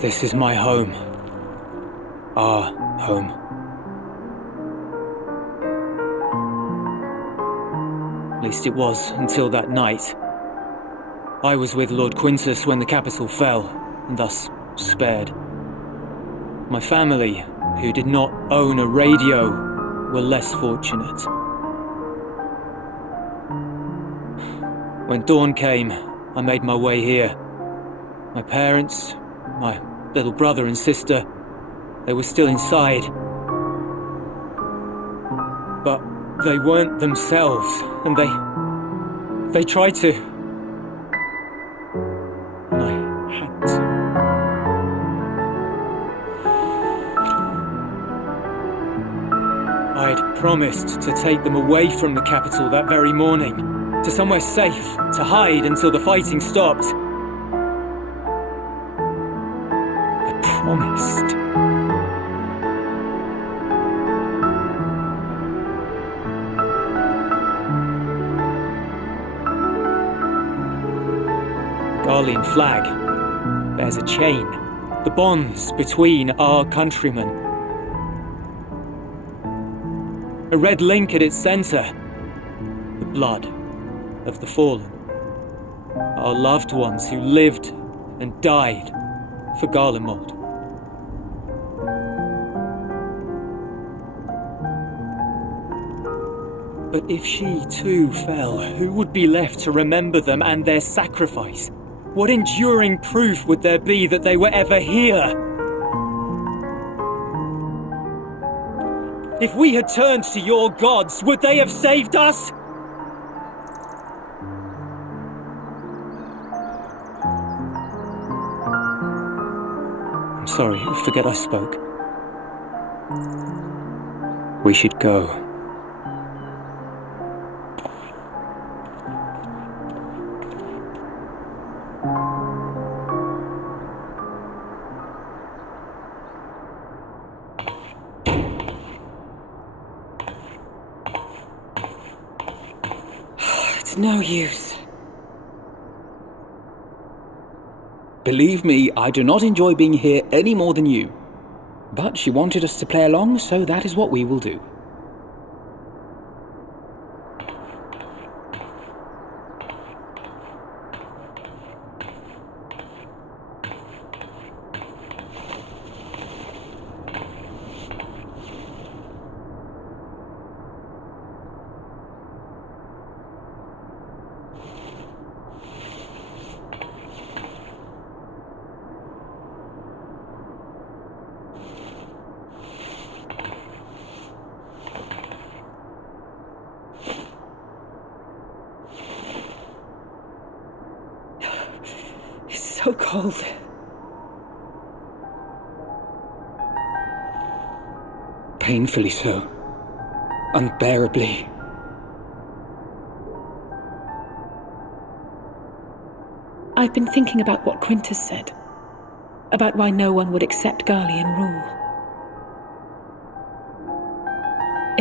This is my home. Our home. At least it was until that night. I was with Lord Quintus when the capital fell, and thus spared. My family, who did not own a radio, were less fortunate. When dawn came, I made my way here. My parents, my little brother and sister, they were still inside. But they weren't themselves, and they tried to. And I had to. I had promised to take them away from the capital that very morning, to somewhere safe, to hide until the fighting stopped. I promised. The Garlean flag bears a chain, the bonds between our countrymen. A red link at its centre, the blood of the fallen, our loved ones who lived and died for Garlemald. But if she too fell, who would be left to remember them and their sacrifice? What enduring proof would there be that they were ever here? If we had turned to your gods, would they have saved us? I'm sorry, I forget I spoke. We should go. It's no use. Believe me, I do not enjoy being here any more than you. But she wanted us to play along, so that is what we will do. So cold. Painfully so. Unbearably. I've been thinking about what Quintus said. About why no one would accept Garlean rule.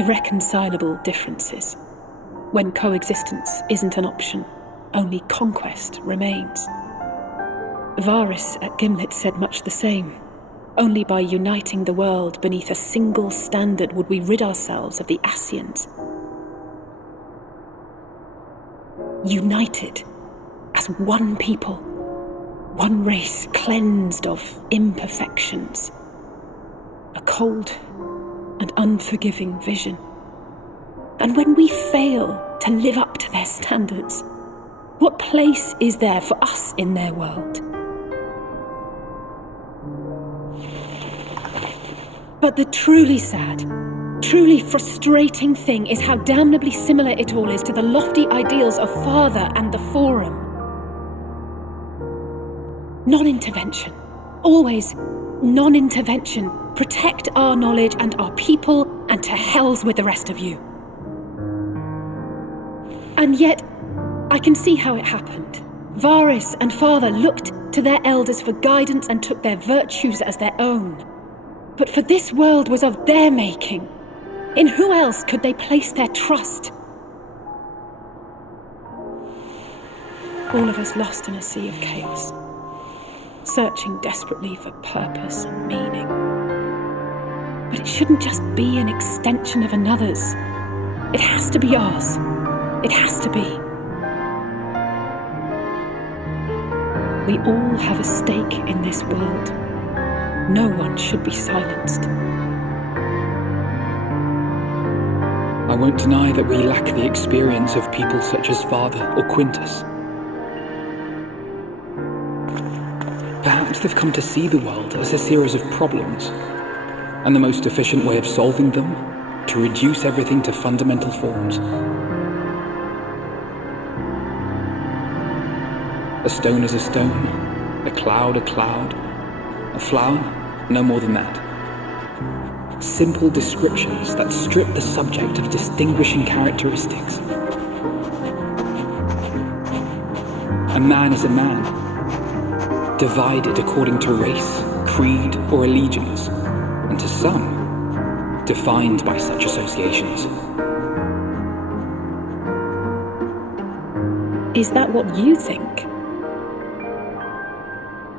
Irreconcilable differences. When coexistence isn't an option, only conquest remains. Varus at Gimlet said much the same. Only by uniting the world beneath a single standard would we rid ourselves of the Ascians. United as one people, one race cleansed of imperfections. A cold and unforgiving vision. And when we fail to live up to their standards, what place is there for us in their world? But the truly sad, truly frustrating thing is how damnably similar it all is to the lofty ideals of Father and the Forum. Non-intervention. Always non-intervention. Protect our knowledge and our people, and to hells with the rest of you. And yet, I can see how it happened. Varus and Father looked to their elders for guidance and took their virtues as their own. But for this world was of their making. In who else could they place their trust? All of us lost in a sea of chaos. searching desperately for purpose and meaning. But it shouldn't just be an extension of another's. It has to be ours. It has to be. We all have a stake in this world. No one should be silenced. I won't deny that we lack the experience of people such as Father or Quintus. Perhaps they've come to see the world as a series of problems, and the most efficient way of solving them, to reduce everything to fundamental forms. A stone is a stone, a cloud, a flower, no more than that. Simple descriptions that strip the subject of distinguishing characteristics. A man is a man, divided according to race, creed, or allegiance, and to some, defined by such associations. Is that what you think?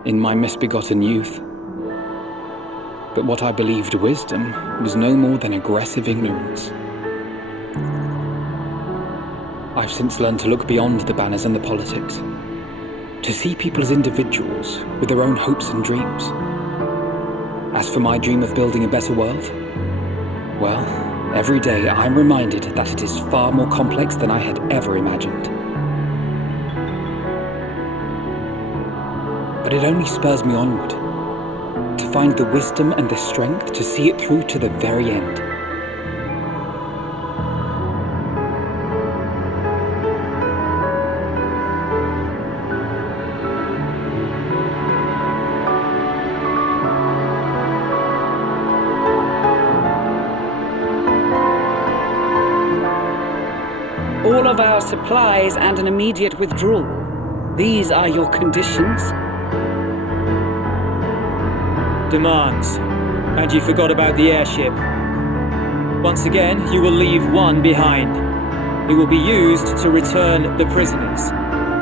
In my misbegotten youth. But what I believed wisdom was no more than aggressive ignorance. I've since learned to look beyond the banners and the politics, to see people as individuals with their own hopes and dreams. As for my dream of building a better world, well, every day I'm reminded that it is far more complex than I had ever imagined. But it only spurs me onward, to find the wisdom and the strength to see it through to the very end. All of our supplies and an immediate withdrawal. These are your conditions? Demands. And you forgot about the airship. Once again, you will leave one behind. It will be used to return the prisoners.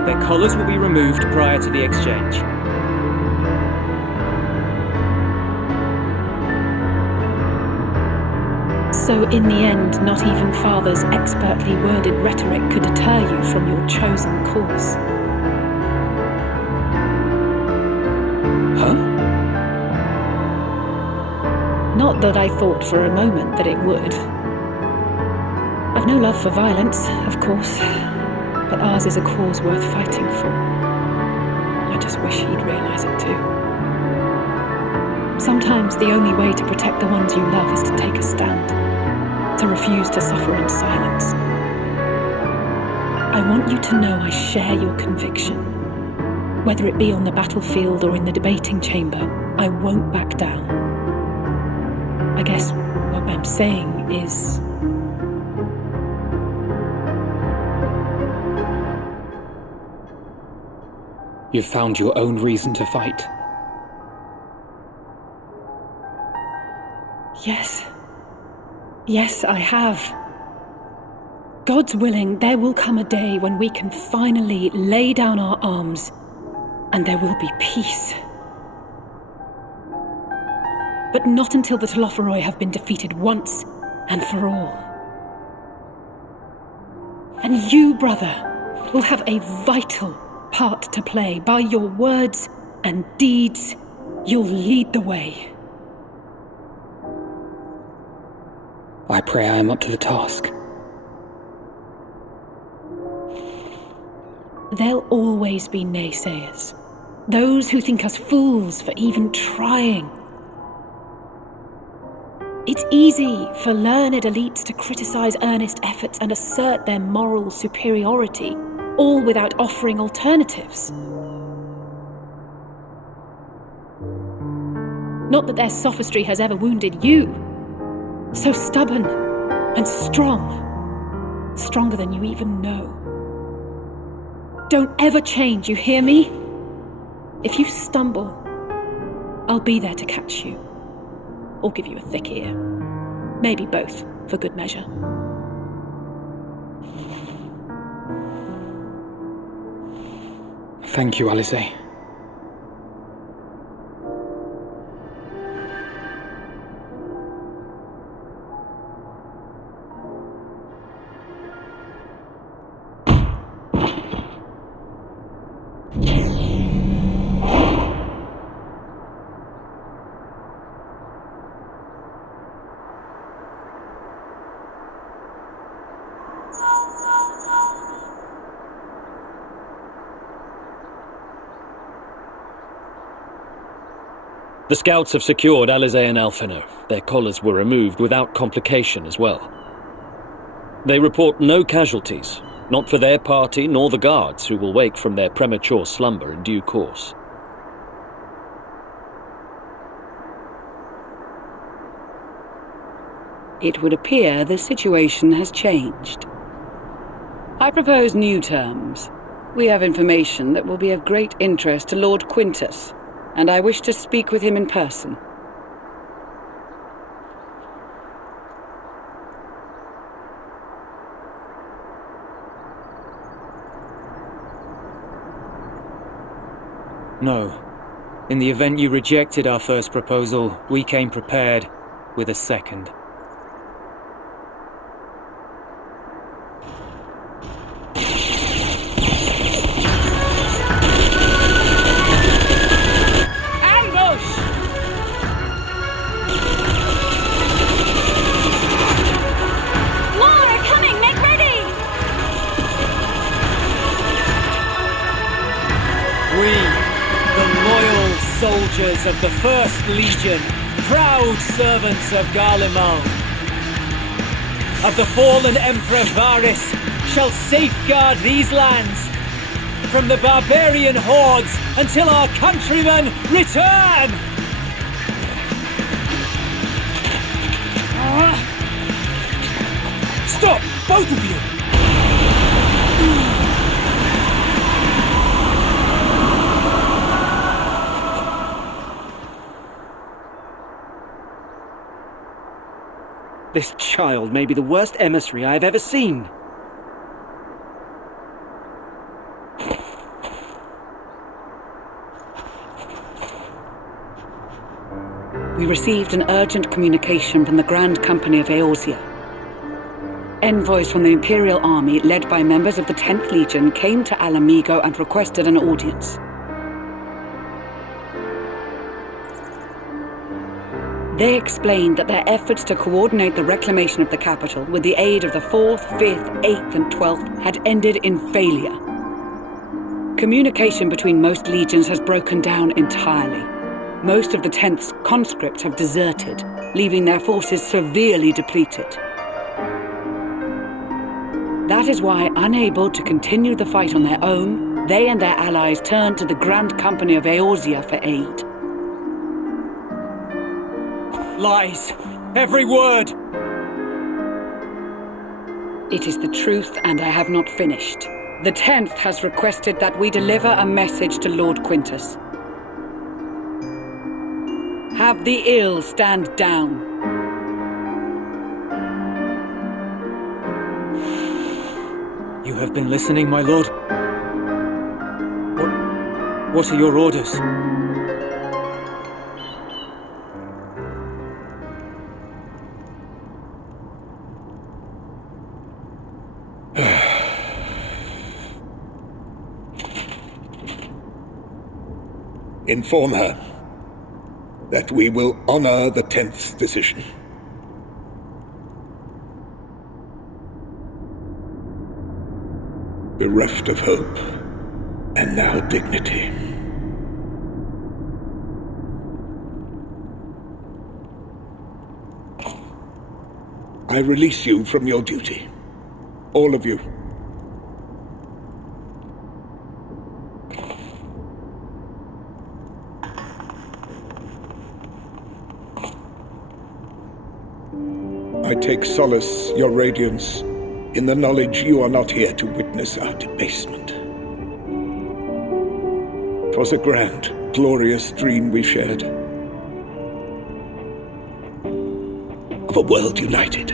Their collars will be removed prior to the exchange. So in the end, not even Father's expertly worded rhetoric could deter you from your chosen course. Huh? Not that I thought for a moment that it would. I've no love for violence, of course, but ours is a cause worth fighting for. I just wish he'd realise it too. Sometimes the only way to protect the ones you love is to take a stand, to refuse to suffer in silence. I want you to know I share your conviction. Whether it be on the battlefield or in the debating chamber, I won't back down. I guess what I'm saying is... You've found your own reason to fight. Yes. Yes, I have. God's willing, there will come a day when we can finally lay down our arms and there will be peace. But not until the Telophoroi have been defeated once and for all. And you, brother, will have a vital part to play. By your words and deeds, you'll lead the way. I pray I am up to the task. There'll always be naysayers. Those who think us fools for even trying. It's easy for learned elites to criticize earnest efforts and assert their moral superiority, all without offering alternatives. Not that their sophistry has ever wounded you. So stubborn and strong. Stronger than you even know. Don't ever change, you hear me? If you stumble, I'll be there to catch you. Or give you a thick ear. Maybe both, for good measure. Thank you, Alice. The scouts have secured Alizé and Alphino. Their collars were removed without complication as well. They report no casualties, not for their party nor the guards, who will wake from their premature slumber in due course. It would appear the situation has changed. I propose new terms. We have information that will be of great interest to Lord Quintus, and I wish to speak with him in person. No. In the event you rejected our first proposal, we came prepared with a second. Soldiers of the First Legion, proud servants of Garlemald, of the fallen Emperor Varys, shall safeguard these lands from the barbarian hordes until our countrymen return! Stop, both of you! This child may be the worst emissary I have ever seen. We received an urgent communication from the Grand Company of Eorzea. Envoys from the Imperial Army, led by members of the 10th Legion, came to Alamigo and requested an audience. They explained that their efforts to coordinate the reclamation of the capital with the aid of the 4th, 5th, 8th and 12th had ended in failure. Communication between most legions has broken down entirely. Most of the 10th's conscripts have deserted, leaving their forces severely depleted. That is why, unable to continue the fight on their own, they and their allies turned to the Grand Company of Eorzea for aid. Lies! Every word! It is the truth, and I have not finished. The 10th has requested that we deliver a message to Lord Quintus. Have the ill stand down. You have been listening, my lord? What are your orders? Inform her that we will honor the 10th's decision. Bereft of hope, and now dignity. I release you from your duty. All of you. I take solace, your radiance, in the knowledge you are not here to witness our debasement. 'Twas a grand, glorious dream we shared. Of a world united,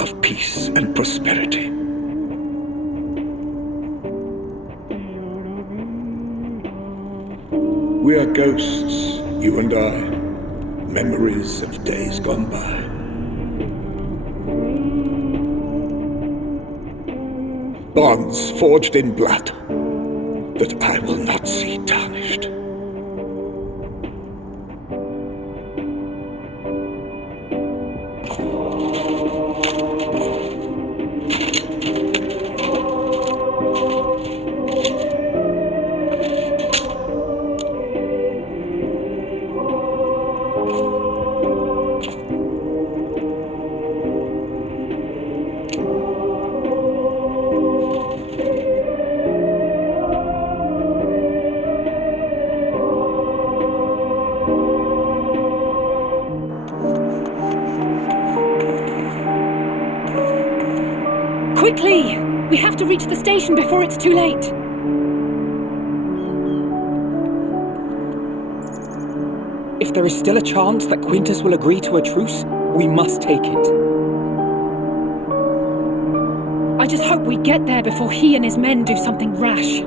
of peace and prosperity. We are ghosts, you and I, memories of days gone by. Bonds forged in blood that I will not see tarnished. to reach the station before it's too late. If there is still a chance that Quintus will agree to a truce, we must take it. I just hope we get there before he and his men do something rash.